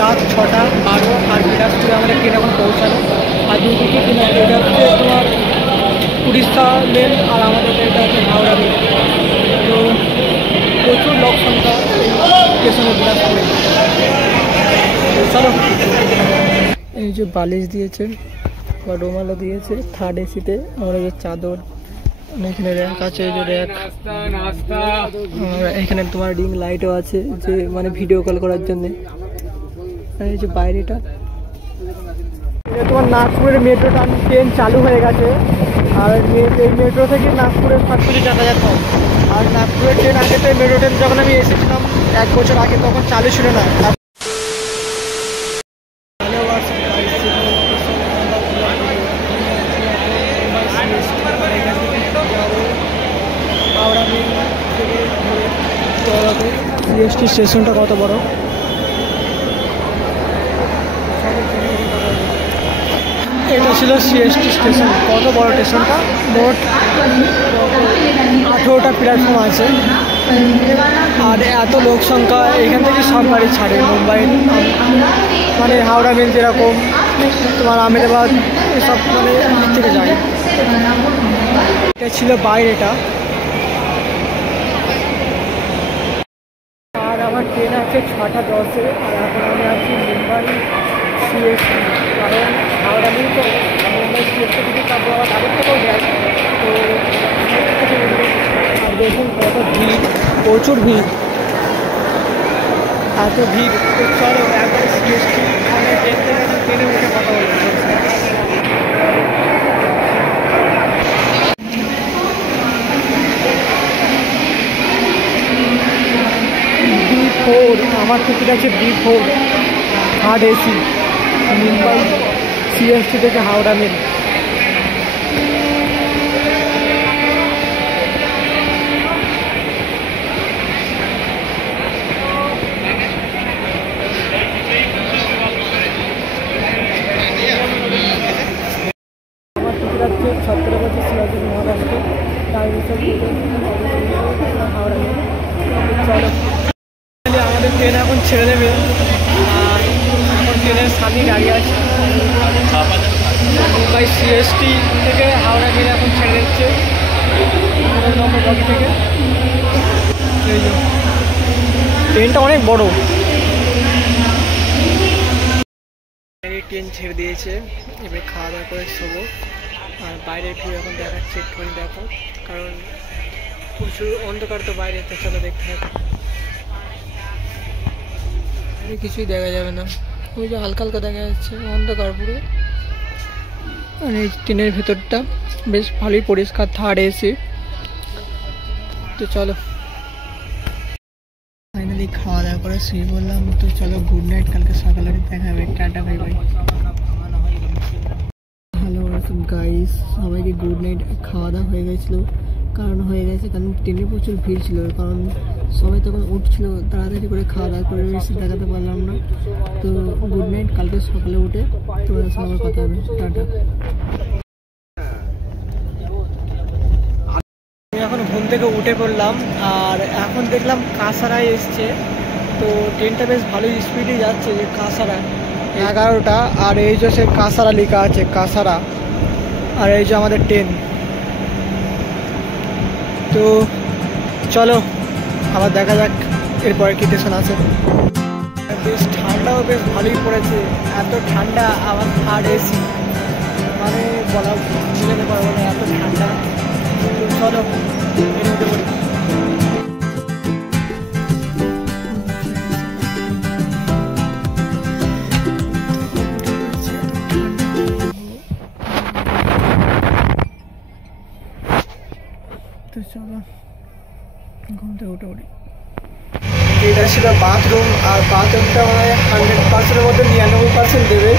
রাত 6টা 12 আর বিলাসপুরে আমাদের ট্রেন এখন পৌঁছানো। আর দুদিকে ট্রেন আছে, এটা হচ্ছে তোমার উড়িষ্যা মেল আর আমাদের এটা হচ্ছে হাওড়া মেল। তো প্রচুর লোক সংখ্যা এই স্টেশনে বিলাসপুরে। চলো, এই যে বালিশ দিয়েছে বা রুমালও দিয়েছে থার্ড এসিতে। আমার এই যে চাদর, এখানে র্যাক আছে, এই যে র্যাক। এখানে তোমার রিং লাইটও আছে, যে মানে ভিডিও কল করার জন্য। এই যে বাইরেটা, তোমার নাগপুরের মেট্রো ট্রেন চালু হয়ে গেছে। আর এই মেট্রো থেকে নাগপুরের সবকিছু যাতায়াত হয়। আর নাগপুরের ট্রেন আগে তো মেট্রো ট্রেন যখন আমি এসেছিলাম 1 বছর আগে, তখন চালু ছিল না। সিএসটি স্টেশনটা কত বড়, এটা ছিল সিএসটি স্টেশন। কত বড় স্টেশনটা, মোট 18টা প্ল্যাটফর্ম আছে। আর এত লোক সংখ্যা, এখান থেকে সব গাড়ি ছাড়ে মুম্বাই, মানে হাওড়া মেল যেরকম তোমার আহমেদাবাদ এসব মানে থেকে যায়। এটা ছিল বাইরেটা। আর আমার ট্রেন আছে 6টা 10-এ। আর এখন আমি আছি মুম্বাই সিএসটি, কারণ হাওড়া মেল তো মুম্বাই সিএসটি থেকে তারপর আবার তাদের থেকেও যায়। তো আর দেখুন কত ভিড়, প্রচুর ভিড়, এত ভিড়। তো চলো একবার সিএসটি মানে ট্রেন থেকে ট্রেনে উঠে কথা বলবো। B4, আমার টিকিট আছে B4 third AC, Mumbai CST থেকে হাওড়া মেল। আমার টিকিট আছে ছত্রপতি শিবাজী মহারাষ্ট্র হাওড়া মেল। চলো, আমাদের ট্রেন এখন ছেড়ে দেবে। আর এখন ট্রেনের সামনে দাঁড়িয়ে আছে মুম্বাই সিএসটি থেকে হাওড়া মেলে এখন ছেড়ে দিচ্ছে নম্বর বগি থেকে। এই যে ট্রেনটা অনেক বড়। ট্রেন ছেড়ে দিয়েছে, এবার খাওয়া দাওয়া করে শোবো। আর বাইরের ভিউ এখন দেখাচ্ছে, একটুখানি দেখো, কারণ প্রচুর অন্ধকার তো বাইরে, তো চলো দেখতে হবে। কিছুই দেখা যাবে না, ওই যে হালকা হালকা দেখা যাচ্ছে, অন্ধকার পুরো। আর এই ট্রেনের ভেতরটা বেশ ভালোই পরিষ্কার, থার্ড এসি। তো চলো, ফাইনালি খাওয়া দাওয়া করে শুয়ে পড়লাম। তো চলো, গুড নাইট, কালকে সকালে দেখা হবে, tata bye bye. Hello guys, সবাইকে গুড নাইট। খাওয়া দাওয়া হয়ে গেছিলো, কারণ ট্রেনে প্রচুর ভিড় ছিল, কারণ সবাই তখন উঠছিল, তাড়াতাড়ি করে খাওয়া দাওয়া করে বেশি দেখাতে পারলাম না। তো গুড নাইট, কালকে সকালে উঠে তোমাদের সঙ্গে কথা হবে, টাটা। আমি এখন ঘুম থেকে উঠে পড়লাম, আর এখন দেখলাম কাসারায় এসছে। তো ট্রেনটা বেশ ভালোই স্পিডে যাচ্ছে, যে কাসারা 11টা। আর এই যে সে কাসারা লেখা আছে, কাসারা। আর এই যে আমাদের ট্রেন। তো চলো আবার দেখা যাক এরপরে কি স্টেশন আছে। বেশ ঠান্ডাও বেশ ভালোই পড়েছে, এত ঠান্ডা, আবার থার্ড এসি, মানে বলা বুঝতে পারবো না, এত ঠান্ডা। তো চলো ট্রেনে উঠে পড়ি। তো চলো ঘুম থেকে উঠে পড়ি। এটা ছিল বাথরুম, আর বাথরুমটা মানে 100%-এর মধ্যে 99% দেবে।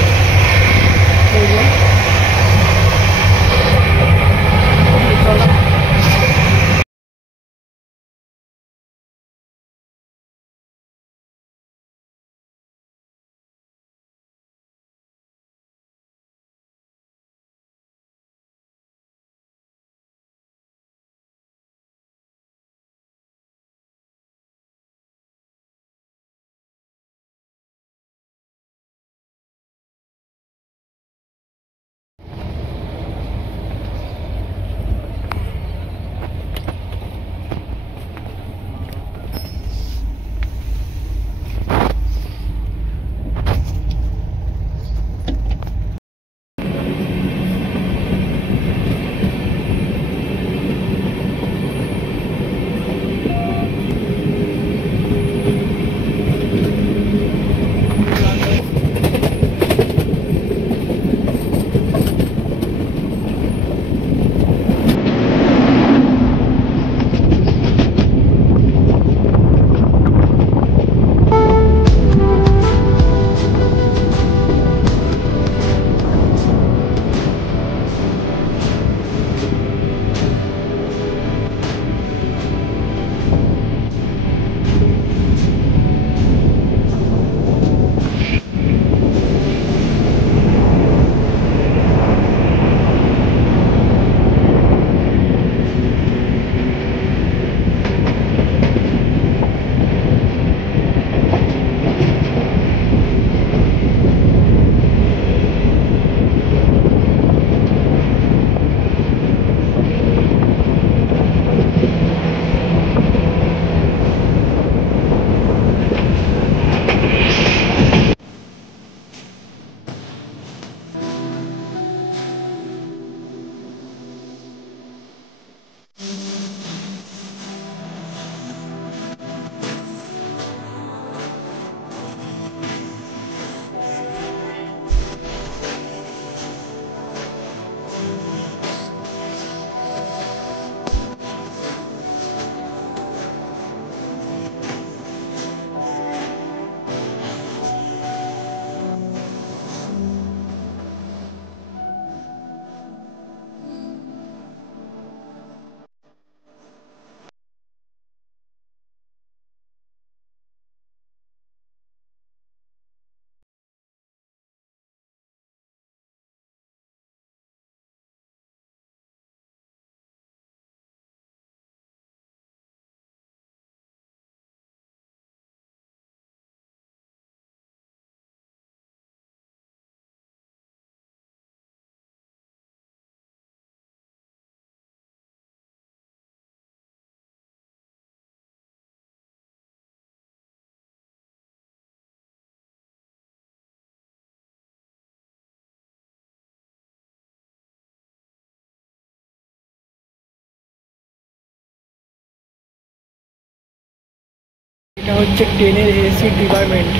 এটা হচ্ছে ট্রেনের এসি ডিপার্টমেন্ট,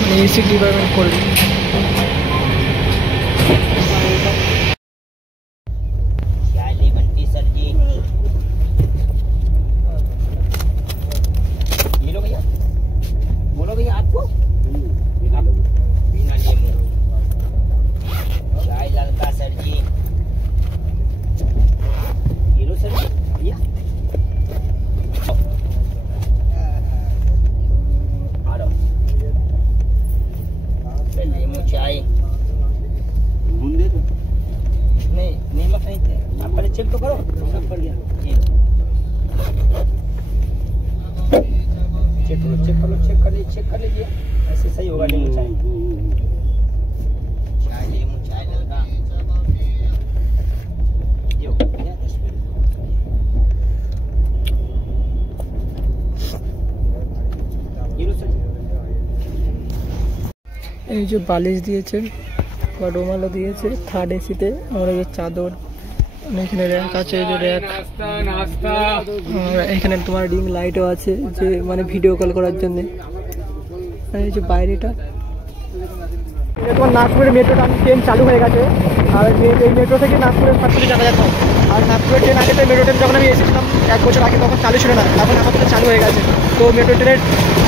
মানে এসি ডিপার্টমেন্ট করবে। चेक तो करो, सब बढ़िया। चेक कर लीजिए, ऐसे सही होगा। नींबू चाय, नींबू चाय ललका ये हो गया 10 मिनट। এই যে বালিশ দিয়েছে বা রুমালও দিয়েছে থার্ড এসিতে, আর এই যে চাদর, এখানে র্যাক আছে, এই যে র্যাক, এখানে তোমার রিং লাইটও আছে যে মানে ভিডিও কল করার জন্য। এই যে বাইরেটা তোমার নাগপুরের মেট্রোটা ট্রেন চালু হয়ে গেছে, আর এই মেট্রো থেকে নাগপুরের সবকিছু দেখা যাচ্ছে। আর নাগপুরের ট্রেন আগে মেট্রো ট্রেন যখন আমি এসেছিলাম 1 বছর আগে তখন চালু ছিল না, এখন আমাদের চালু হয়ে গেছে। তো মেট্রো ট্রেনের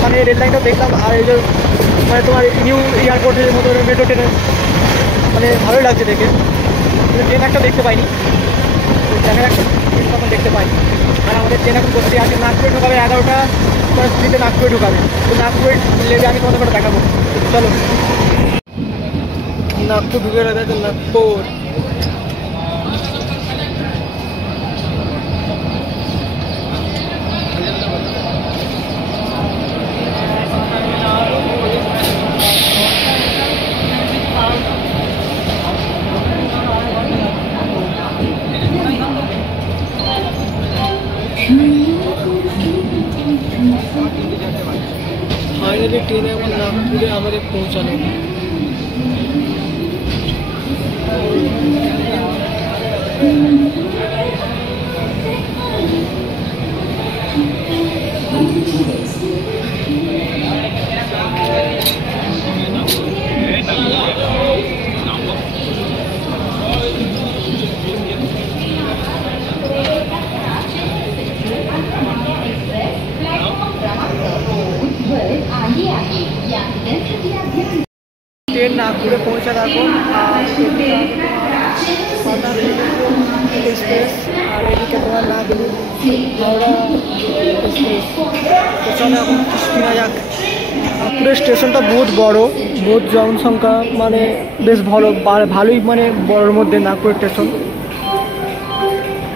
মানে রেল লাইনটাও দেখলাম, আর এই যে মানে তোমার নিউ এয়ারপোর্টের মতো মেট্রো ট্রেনের মানে ভালোই লাগছে দেখে। ট্রেন একটা দেখতে পাইনি, ট্রেনের একটা তখন দেখতে পাইনি। আর আমাদের ট্রেন এখন বসে আছে নাগপুরে ঢুকাবে 11টা 10 নাগপুরে ঢুকাবে। তো নাগপুরে লেগে আমি তোমাদের করে দেখাবো, চলো। नागपुर ढुके रहता है तो नागपुर फाइनली ट्रेन এখন নাগপুরে আমাদের পৌঁছানো। ट्रेन नागपुरे पहुँचा এখন, एक्सप्रेस और एदिके तुम्हार नागपुर हावड़ा एक्सप्रेस। तो चलो এখন किना যাক। नागपुर स्टेशनটা बहुत बड़ो, बहुत जनसंख्या মানে বেশ ভালোই মানে বড়োর মধ্যে नागपुर स्टेशन।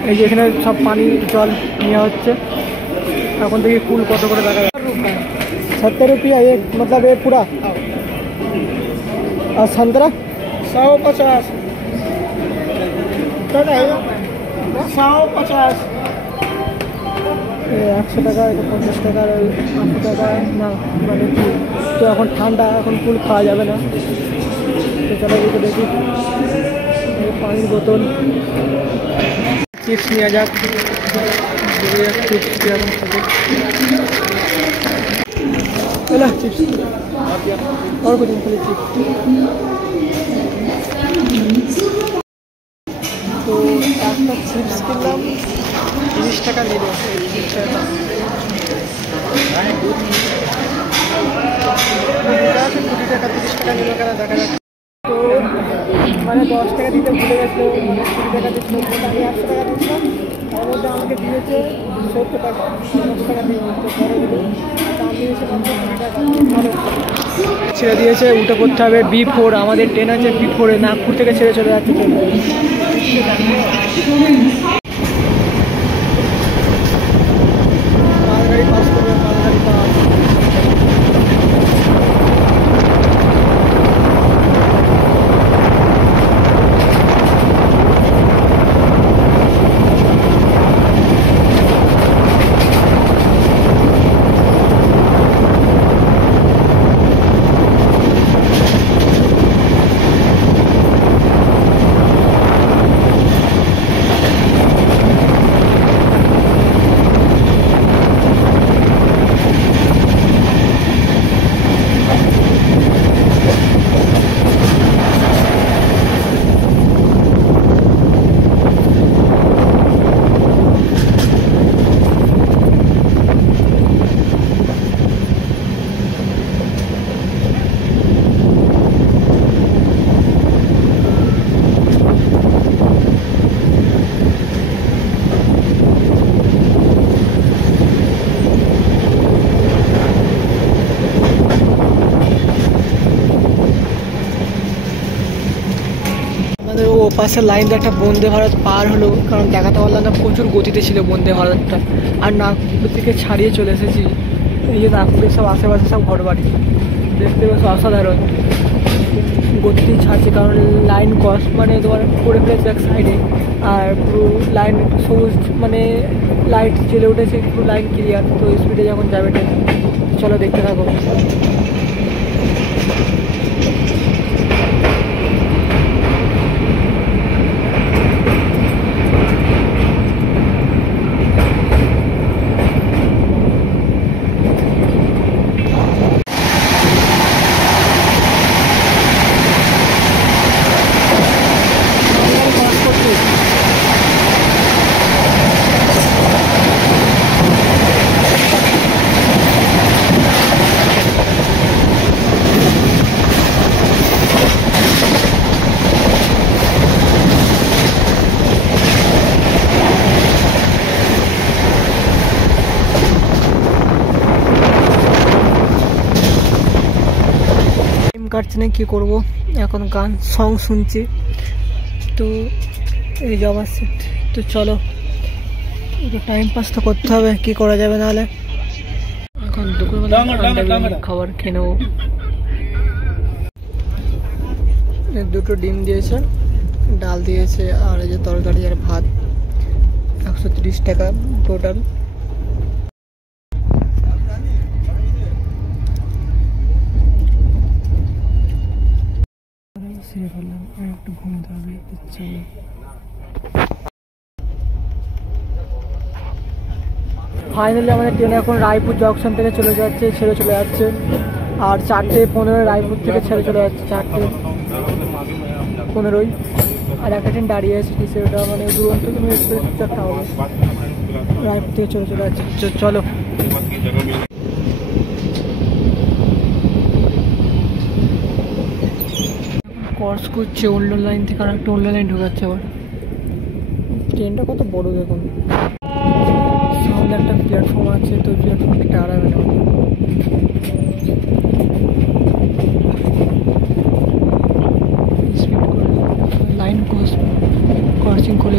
এই যে এখানে সব পানি জল নেওয়া হচ্ছে, এখন থেকে ফুল কত করে দেখা যাচ্ছে। 70 रुपया एक, मतलब ये पूरा। और संतरा 150 150 100 টাকা, এটা 50 টাকা, 80 টাকা না মানে ফুল। তো এখন ঠান্ডা, এখন ফুল খাওয়া যাবে না। তো চলো দিকে দেখি, পানির বোতল, চিপস নেওয়া যাক। চিপস কীরকম খাবে, चिप्स और कुछ चिप्स। तो एक चिप्स किनलाम 30 টাকা নিল। 30 টাকা 30 টাকা নিল কেন দেখা যাচ্ছে। তো মানে 10 টাকা দিতে ভুলে গেছিলো, মানে 20 টাকা দিচ্ছিল, আমি 100 টাকা দিচ্ছিলাম, তার মধ্যে আমাকে দিয়েছে 70 টাকা, 10 টাকা দিয়ে পরে দিল। ছেড়ে দিয়েছে, উঠে পড়তে হবে B4। আমাদের ট্রেন আছে B4, নাগপুর থেকে ছেড়ে চলে যাচ্ছে ট্রেন। মালগাড়ি পাস করবে, মালগাড়ি পাস। পাশের লাইন দিয়ে একটা বন্দে ভারত পার হলো, কারণ দেখাতে পারলাম না, প্রচুর গতিতে ছিল বন্দে ভারতটা। আর নাগপুর থেকে ছাড়িয়ে চলে এসেছি। এই যে নাগপুরের সব আশেপাশে সব ঘরবাড়ি দেখতে বেশ অসাধারণ গতিতেই ছাড়ছে, কারণ লাইন ক্রস মানে তোমার করে ফেলেছে এক সাইডে, আর পুরো লাইন সবুজ মানে লাইট জ্বলে উঠেছে, পুরো লাইন ক্লিয়ার। তো স্পিডে যখন যাবে ট্রেন, চলো দেখতে থাকো। কাটছে না, কী করবো, এখন গান সং শুনছি। তো এই যাওয়ার সিট, তো চলো একটু টাইম পাস তো করতে হবে, কি করা যাবে নাহলে। এখন দুপুরবেলা খাবার খেয়ে নেবো। দুটো ডিম দিয়েছে, ডাল দিয়েছে, আর এই যে তরকারি আর ভাত, 130 টাকা টোটাল। একটু ঘুমতে হবে, ইচ্ছা নেই। ফাইনালি আমাদের ট্রেন এখন রায়পুর জংশন থেকে ছেড়ে চলে যাচ্ছে। আর 4:15 রায়পুর থেকে ছেড়ে চলে যাচ্ছে, 4:15। আর একটা ট্রেন দাঁড়িয়ে আছে, সেটা মানে দুরন্ত এক্সপ্রেস একটা হবে, রায়পুর থেকে চলে যাচ্ছে। চলো ক্রস করছে অন্য লাইন থেকে, আর একটা অন্য লাইন ঢোকাচ্ছে আবার। ট্রেনটা কত বড় দেখুন, সামনে একটা প্ল্যাটফর্ম আছে, তো প্ল্যাটফর্ম থেকে আড়াবে না। স্পিড করে লাইন ক্রসিং করে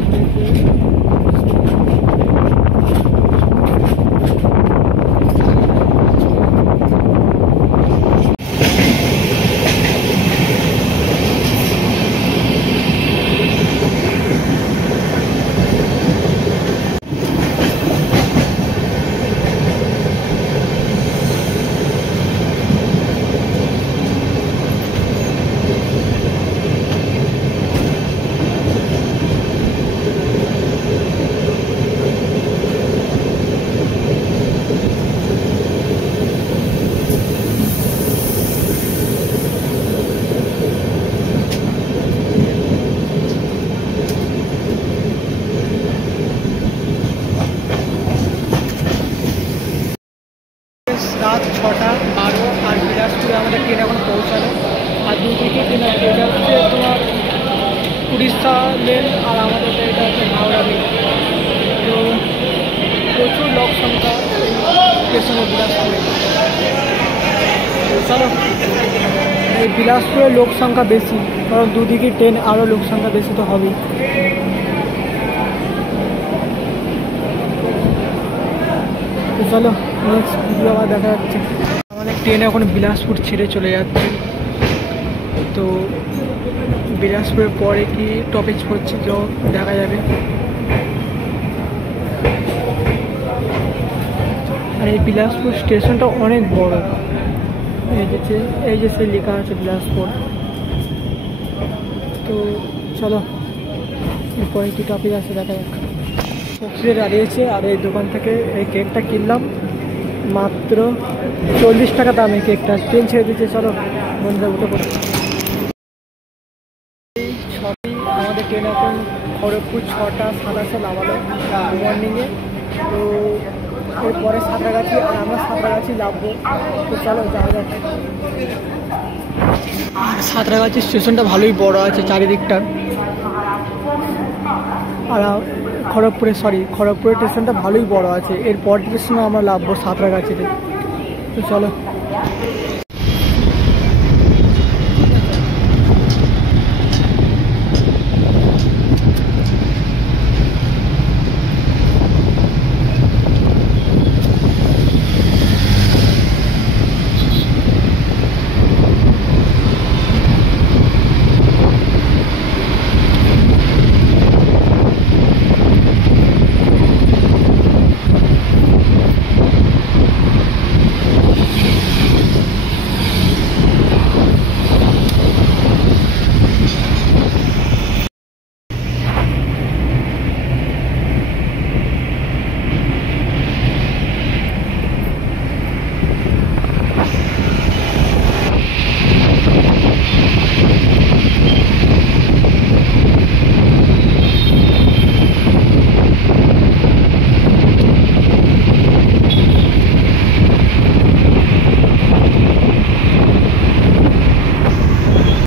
রাত 6:12 আর বিলাসপুরে আমাদের ট্রেন এখন পৌঁছানো। আর দুদিকে ট্রেন আছে, এটা হচ্ছে তোমার উড়িষ্যা লেন, আর আমাদের এটা হচ্ছে হাওড়া লেন। তো প্রচুর লোক সংখ্যা স্টেশনে বিলাসপুরে। চলো, এই বিলাসপুরে লোক সংখ্যা বেশি, কারণ দুদিকে ট্রেন, আরও লোক সংখ্যা বেশি তো হবেই। তো চলো নেক্সট ভিডিও আবার দেখা যাচ্ছে। আমাদের ট্রেন এখন বিলাসপুর ছেড়ে চলে যাচ্ছে। তো বিলাসপুরের পরে কি টপিক হচ্ছে তো দেখা যাবে। আর এই বিলাসপুর স্টেশনটা অনেক বড়, এই যে সে লেখা আছে বিলাসপুর। তো চলো এরপরে কি টপিক আছে দেখা যাক। ফক্সিতে দাঁড়িয়েছে, আর এই দোকান থেকে এই কেকটা কিনলাম মাত্র 40 টাকা দাম এই কেকটা। ট্রেন ছেড়ে দিচ্ছে, চলো বন্ধুরা উঠে পড়ে। আমাদের ট্রেন এখন খড়গপুর 6:27 নামালো মর্নিংয়ে। তো এরপরে সাঁতরাগাছি, আর আমরা সাঁতরাগাছি নামবো। তো চলো যাওয়া যাক। আর সাঁতরাগাছি স্টেশনটা ভালোই বড় আছে চারিদিকটা। আর খড়গপুরের স্টেশনটা ভালোই বড় আছে। এরপর স্টেশনে আমরা নামবো সাঁতরাগাছিতে। তো চলো।